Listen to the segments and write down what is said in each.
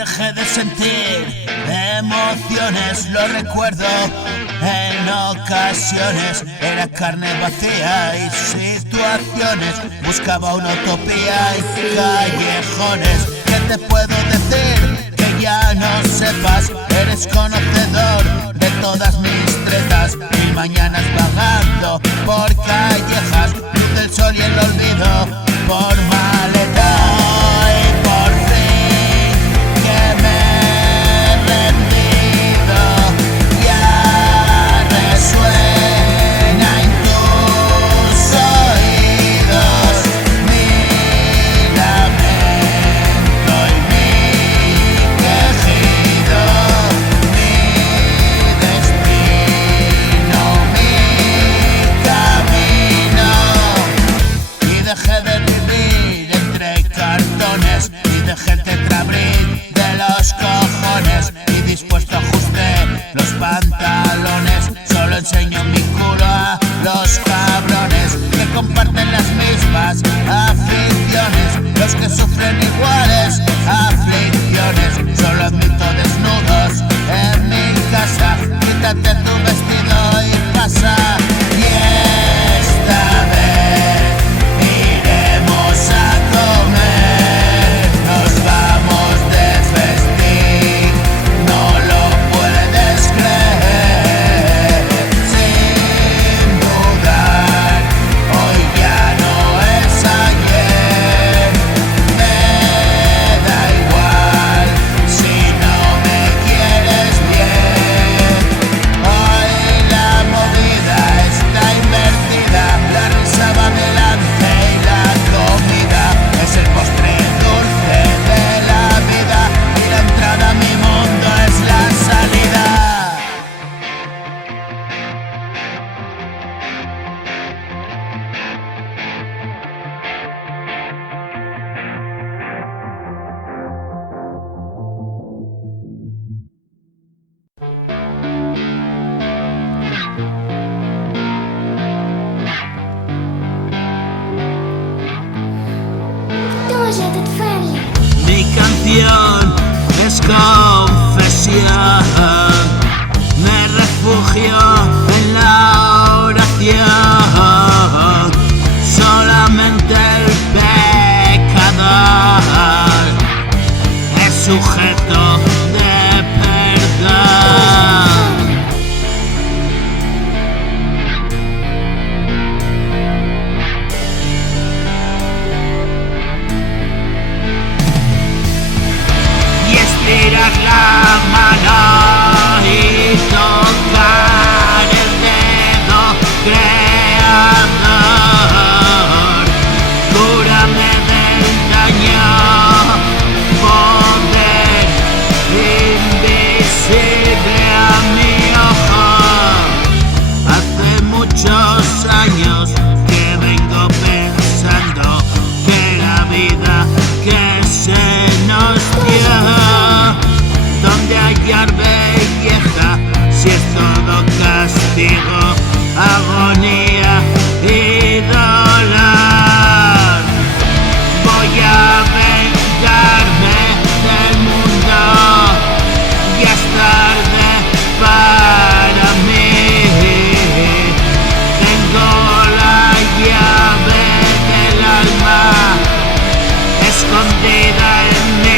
dejé de sentir emociones, lo recuerdo en ocasiones. Era carne vacía y situaciones, buscaba una utopía y callejones. ¿Qué te puedo decir? Que ya no sepas, eres conocedor de todas mis tretas. Mil mañanas vagando por callejas, luz del sol y el olvido por maleta. Y por fin que me he rendido, ya resuena en tus oídos mi lamento y mi quejido, mi destino, mi camino. Y dejé de vivir entre cartones y dejé el tetrabric de los cojones, y dispuesto ajusté los pantalones. Solo enseño mi culo a los cabrones que comparten las mismas aficiones, los que sufren iguales aflicciones. Solo admito desnudos en mi casa, quítate tu vestido y pasa. Y esta vez iremos a comer, nos vamos de festín, no lo puedes creer. Sin dudar, hoy ya no es ayer. Me da igual si no me quieres bien. Hoy la movida está invertida, la risa va delante y la comida es el postre dulce de la vida, y la entrada a mi mundo es la salida. Mi canción es confesión, me refugio en la oración. Solamente el pecador es sujeto de perdón. Estirar la mano y tocar el dedo creador. Cúrame del daño, poder invisible a mi ojo. Hace muchos años que vengo pensando que la vida que se nos dio, donde hallar belleza si es todo castigo, agonía y dolor. Voy a vengarme del mundo, ya es tarde para mí. Tengo la llave del alma escondida en mí.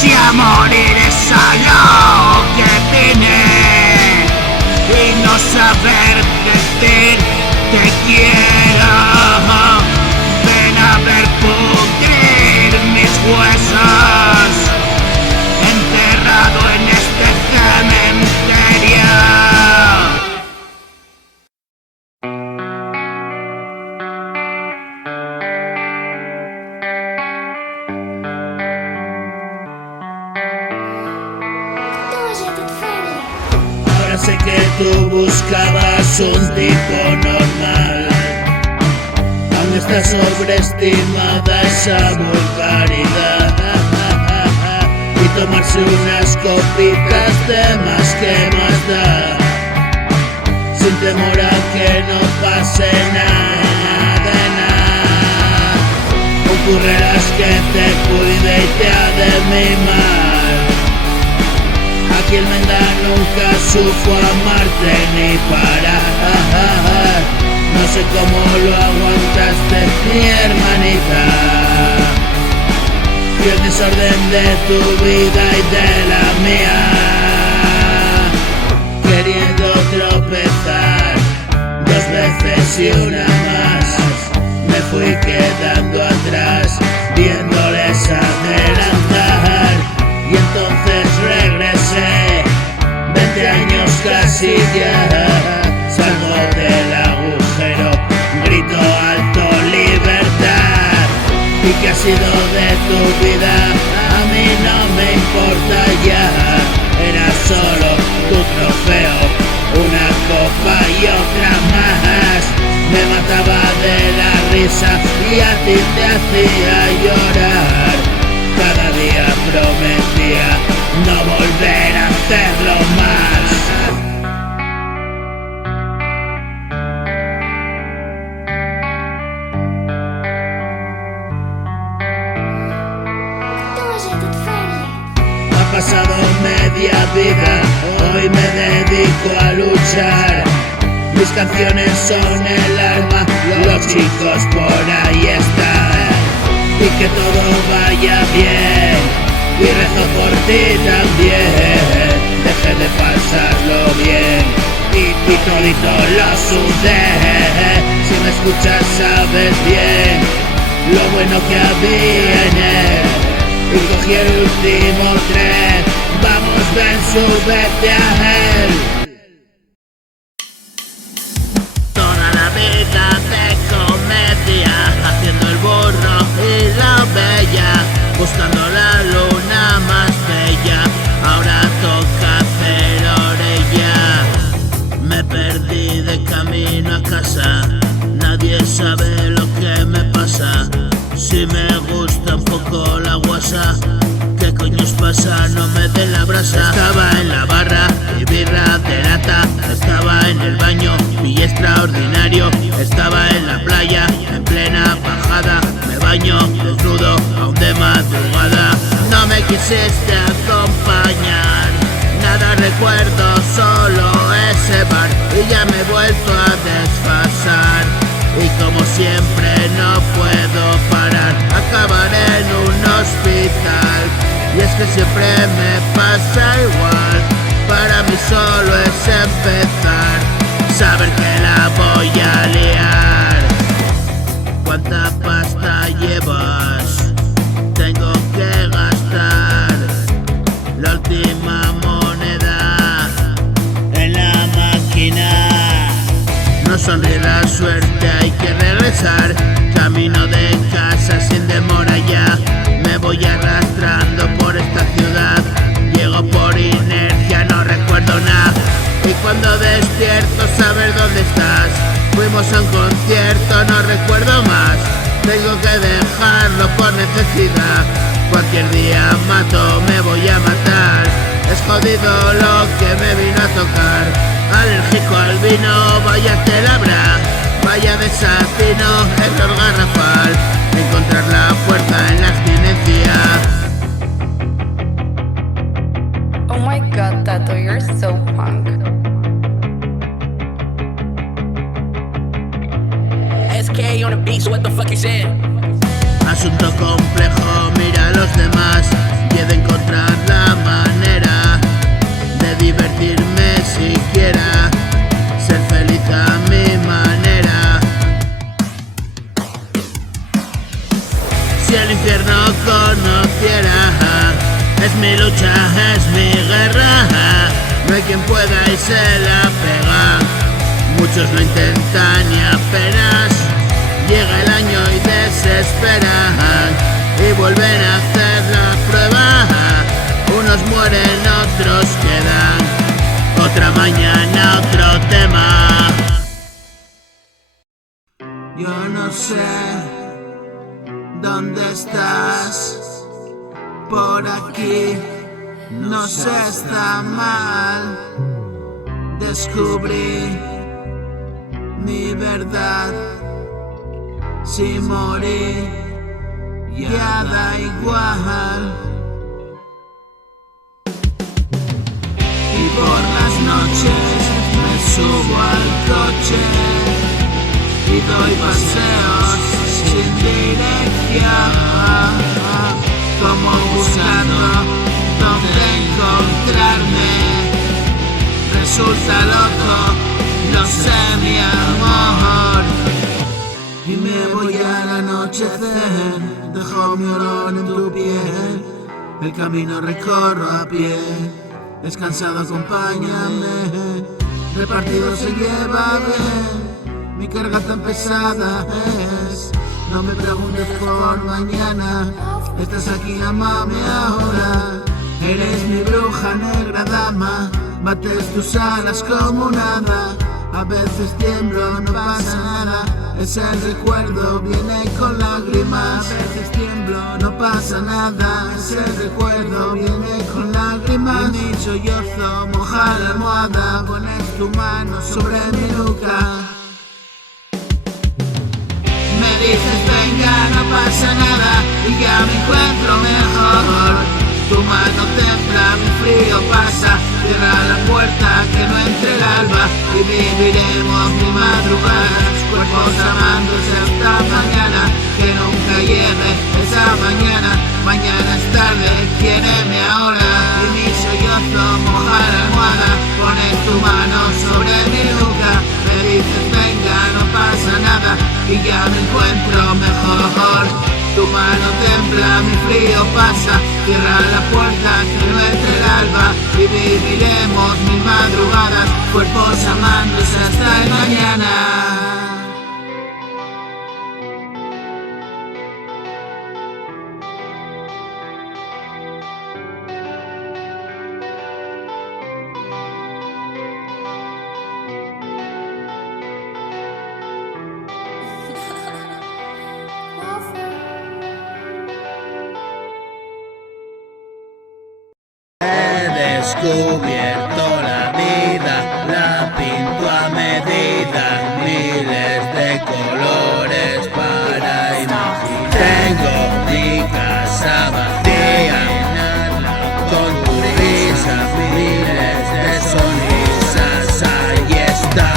Si a morir es a lo que vine, y no saber decir te quiero, ven a ver pudrir mis huesos, enterrado en este cementerio. Ahora sé que tú tú buscabas un tipo normal. Aún está sobreestimada esa vulgaridad, y tomarse unas copitas de más que más da, sin temor a que no pase nada de nada. Ocurrirás que te cuide y te ha de mimar. Aquí el Menda nunca supo amarte ni parar. No sé cómo lo aguantaste, mi hermanita. Y el desorden de tu vida y de la mía, queriendo tropezar 2 veces y una más, me fui quedando atrás, viéndoles adelantar. Y entonces regresé, 20 años casi ya, salgo del agujero, grito alto libertad. ¿Y qué ha sido de tu vida? A mí no me importa ya, era solo tu trofeo, una copa y otra más. Me mataba de la risa y a ti te hacía llorar. Cada día prometía no volver a hacerlo más. Ha pasado media vida, hoy me dedico a luchar. Mis canciones son el alma, los chicos por ahí están. Y que todo vaya bien, y rezo por ti también. Deje de pasarlo bien, y todito lo sudé. Si me escuchas sabes bien lo bueno que había en él. Y cogí el último tren, vamos ven, súbete a él. Toda la vida de comedia, haciendo el burro y la bella, buscando la luna más bella, ahora toca hacer orella. Me perdí de camino a casa, nadie sabe lo que me pasa. Si me gusta un poco la guasa, ¿qué coños pasa? No me dé la brasa. Estaba en la barra y birra de lata, estaba en el baño y extraordinario, estaba en la playa en plena bajada, me baño desnudo aún de madrugada. No me quisiste acompañar, nada recuerdo, solo ese bar, y ya me he vuelto a desfasar. Y como siempre no puedo parar, acabaré en un hospital. Y es que siempre me pasa igual, para mí solo es empezar, saber que la voy a liar. ¿Cuánta pasta llevas? Tengo que gastar la última moneda en la máquina. No sonríe la suerte, hay que regresar. Camino de casa sin demora ya, me voy arrastrando por esta ciudad. Llego por inercia, no recuerdo nada. Y cuando despierto saber dónde estás. Fuimos a un concierto, no recuerdo más. Tengo que dejarlo por necesidad. Cualquier día mato, me voy a matar. Es jodido lo que me vino a tocar. Alérgico al vino, vaya telabra, vaya desatino, error garrafal, encontrar la fuerza en la abstinencia. Oh my god, Tato, you're so punk. SK on the beat, so what the fuck you saying? Asunto complejo, mira a los demás, y he de encontrar la manera de divertirme siquiera, ser feliz a mi manera. Si el infierno conociera, es mi lucha, es mi guerra, no hay quien pueda y se la pega. Muchos lo intentan y apenas llega el año y desesperan y vuelven a hacer la prueba. Unos mueren, otros quedan, Otra mañana, otro tema. Yo no sé dónde estás. Por aquí no se está mal. Descubrí mi verdad. Si morí, ya da igual. Y por las noches me subo al coche y doy paseos sin dirección, como buscando dónde encontrarme. Resulta loco, lo sé, mi amor. Y me voy al anochecer, dejo mi olor en tu piel. El camino recorro a pie, descansado acompáñame. Repartido se lleva bien, mi carga tan pesada es. No me preguntes por mañana, estás aquí, amame ahora. Eres mi bruja negra dama, bates tus alas como nada. A veces tiemblo, no pasa nada, es el recuerdo, viene con lágrimas. A veces tiemblo, no pasa nada, es el recuerdo, viene con lágrimas. Y mi sollozo moja la almohada, pones tu mano sobre mi nuca. Me dices venga, no pasa nada, y ya me encuentro mejor. Tu mano templa, mi frío pasa, cierra la puerta, que no entre el alba. Y viviremos mi madrugada, cuerpos amándose hasta mañana. Que nunca llegue esa mañana, mañana es tarde, quiéreme ahora. Y mi sollozo moja la almohada, pones tu mano sobre mi nuca. Me dices venga, no pasa nada, y ya me encuentro mejor. Tu mano templa, mi frío pasa, cierra la puerta, que no entre el alba. Y viviremos mil madrugadas, cuerpos amándose hasta el mañana. He descubierto la vida, la pinto a medida, miles de colores para imaginar. Tengo mi casa vacía, con tu risa, miles de sonrisas, ahí está.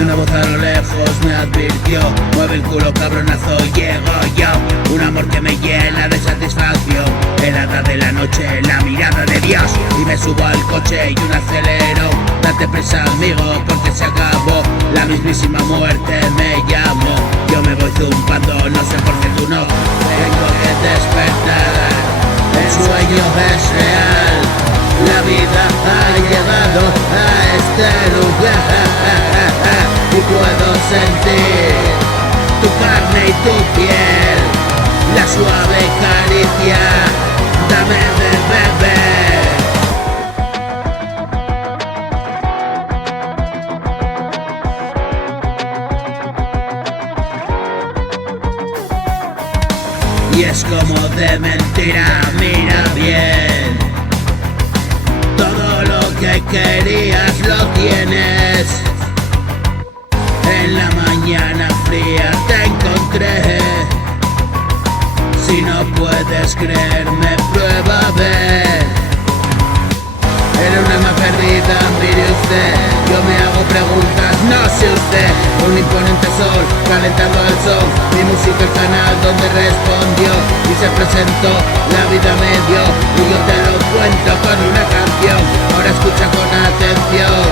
Una voz a lo lejos me advirtió, mueve el culo cabronazo, llego yo. Un amor que me llena de satisfacción, helada de la noche, la mirada de Dios. Y me subo al coche y un acelero, date prisa amigo porque se acabó. La mismísima muerte me llamó, yo me voy zumbando, no sé por qué tú no. Tengo que despertar, el sueño es real, la vida ha llegado a este lugar. Y puedo sentir tu carne y tu piel, la suave caricia, dame de beber. Y es como de mentira, mira bien, todo lo que querías lo tienes. En la mañana fría te encontré. Si no puedes creerme, prueba a ver. Era un alma perdida, mire usted. Yo me hago preguntas, no sé usted. Un imponente sol, calentando al sol. Mi música el canal donde respondió. Y se presentó, la vida me dio. Y yo te lo cuento con una canción. Ahora escucha con atención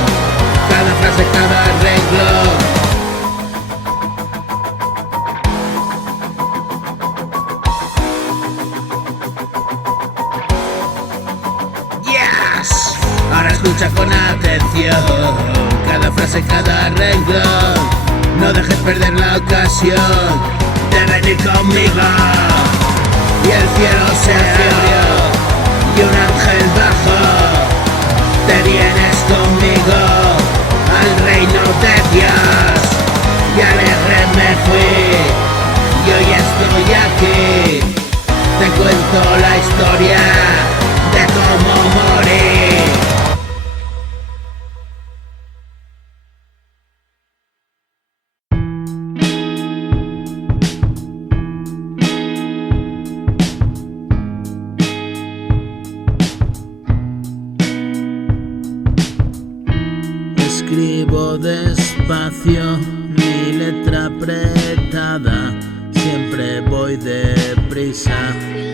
cada frase, cada renglón. Ahora escucha con atención cada frase, cada renglón. No dejes perder la ocasión de venir conmigo. Y el cielo se abrió y un ángel bajó. Te vienes conmigo. conmigo al reino de Dios. Y alegre me fui y hoy estoy aquí. Te cuento la historia de cómo morí. Escribo despacio, mi letra apretada, siempre voy deprisa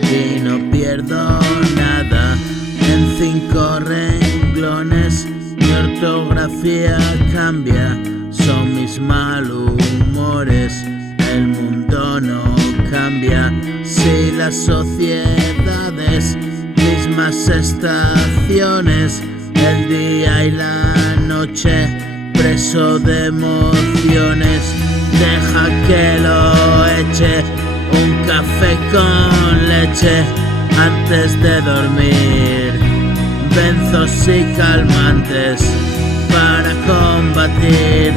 y no pierdo nada. En 5 renglones mi ortografía cambia, son mis malhumores, el mundo no cambia. Si las sociedades, mismas estaciones, el día y la noche, preso de emociones, deja que lo eche un café con leche antes de dormir, benzos y calmantes para combatir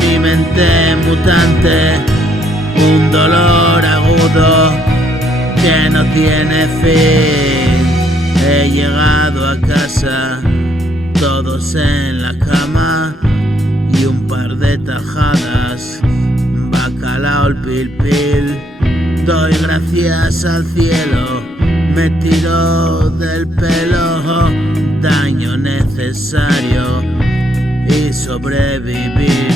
mi mente mutante, un dolor agudo que no tiene fin. He llegado a casa, todos en la cama y un par de tajadas, bacalao al pil pil. Doy gracias al cielo, me tiro del pelo, daño necesario y sobrevivir.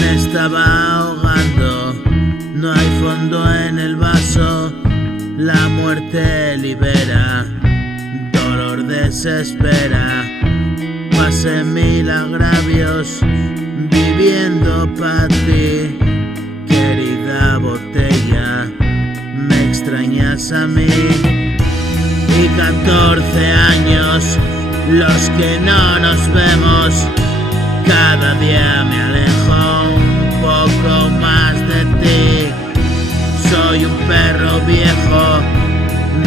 Me estaba ahogando, no hay fondo en el vaso, la muerte libera, dolor desespera. Pasé 1000 agravios viviendo para ti, querida botella, me extrañas a mí. Y 14 años los que no nos vemos, cada día me alejo un poco más de ti. Soy un perro viejo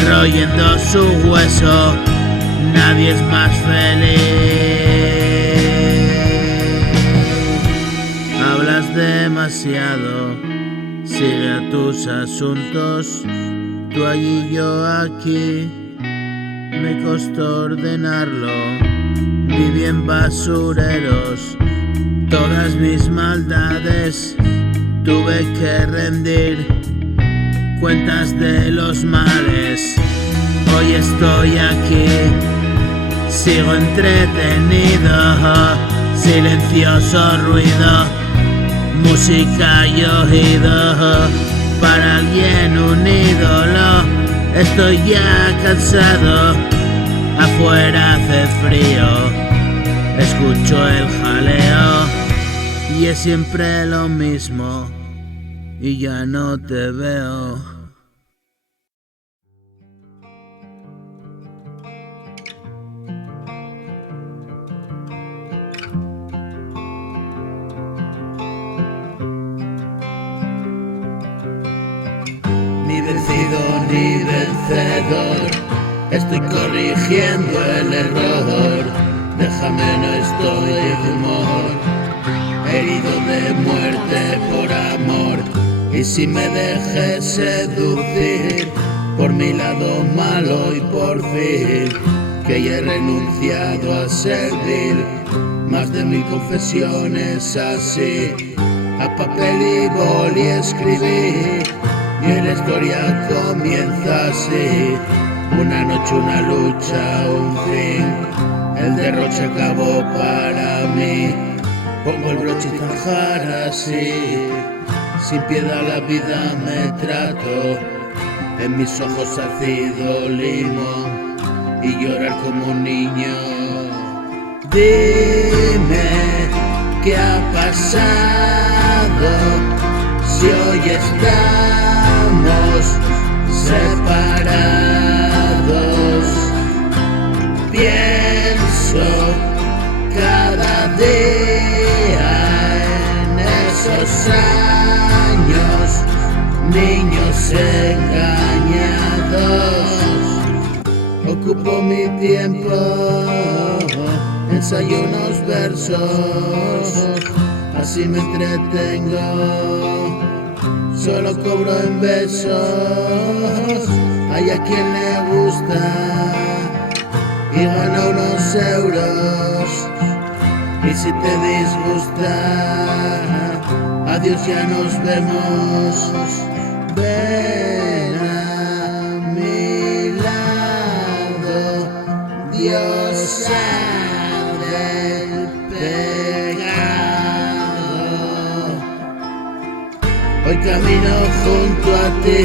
royendo su hueso, nadie es más feliz. Hablas demasiado, sigue a tus asuntos, tú allí yo aquí. Me costó ordenarlo, viví en basureros, todas mis maldades tuve que rendir cuentas de los males. Hoy estoy aquí, sigo entretenido, silencioso ruido, música y oído, para alguien un ídolo. Estoy ya cansado, afuera hace frío, escucho el jaleo y es siempre lo mismo y ya no te veo. Ni vencido ni vencedor, estoy corrigiendo el error. Déjame, no estoy de humor, herido de muerte por amor. Y si me dejes seducir por mi lado malo y por fin, que ya he renunciado a servir, más de 1000 confesiones así, a papel y boli escribí. Y la historia comienza así, una noche, una lucha, un fin, el derroche acabó para mí. Pongo el broche y zanjar así, sin piedad la vida me trato, en mis ojos ácido limo y llorar como un niño. Dime qué ha pasado, si hoy estamos separados. Pienso cada día en esos años, niños engañados. Ocupo mi tiempo en risa y unos versos, así me entretengo, solo cobro en besos. Hay a quien le gusta y gana unos euros, y si te disgusta, adiós, ya nos vemos. Ven a mi lado, diosa del pecado. Hoy camino junto a ti,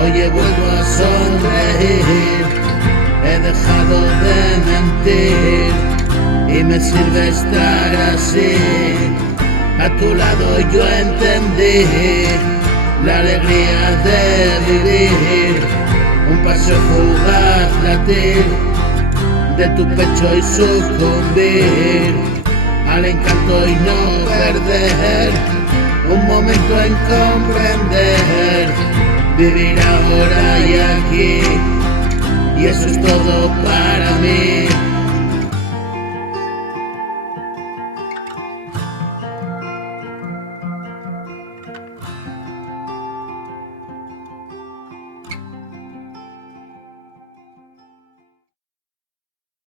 hoy he vuelto a sonreír, he dejado de mentir y me sirve estar así. A tu lado yo entendí la alegría de vivir, un paso fugaz latir de tu pecho y sucumbir al encanto y no perder un momento en comprender, vivir ahora y aquí, y eso es todo para mí.